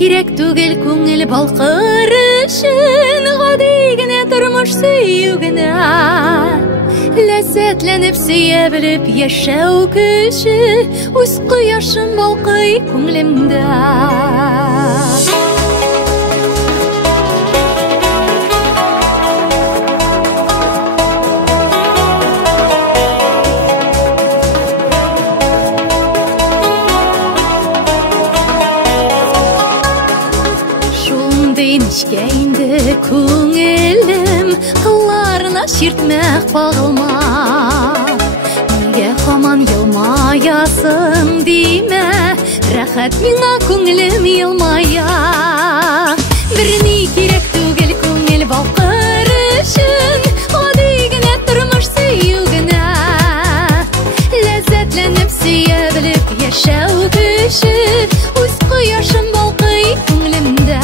Кирәк түгел күңел балкыр өчен, гади генә тормыш сөю генә. Ләззәтләнеп сөя белеп яшәү көче, үз кояшым балкый күңлемдә. Нечкә инде күңелем, кылларына чиртмәк багылма. Нигә һаман елмаясың димә, рәхәт миңа күңелем елмая. Берни кирәк түгел күңел балкыр өчен, гади генә тормыш сөю генә. Ләззәтләнеп сөя белеп яшәү көче, үз кояшым балкый күңлемдә.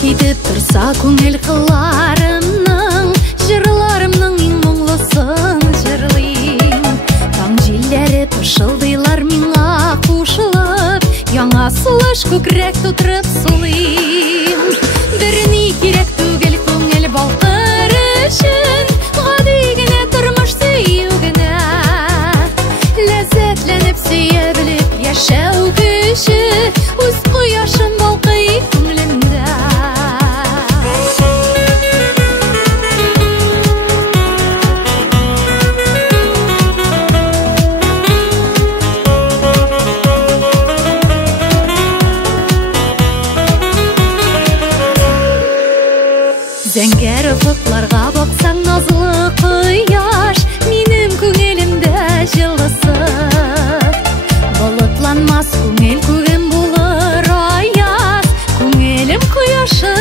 Китеп торса күңел кылларымның, җырларымның иң моңлысын җырлыйм. Таң җилләре пышылдыйлар миңа кушылып, яңа сулыш күкрәк тутырып сулыйм. Берни кирәк түгел күңел балкыр өчен, гади генә тормыш сөю генә. Ләззәтләнеп сөя белеп яшәү көче, үз кояшым балкый күңлемдә. Зәңгәр офыкларга баксаң назлы кояш, минем күңелемдә җылысы. Болытланмас күңел күгем булыр аяз, күңелем кояшы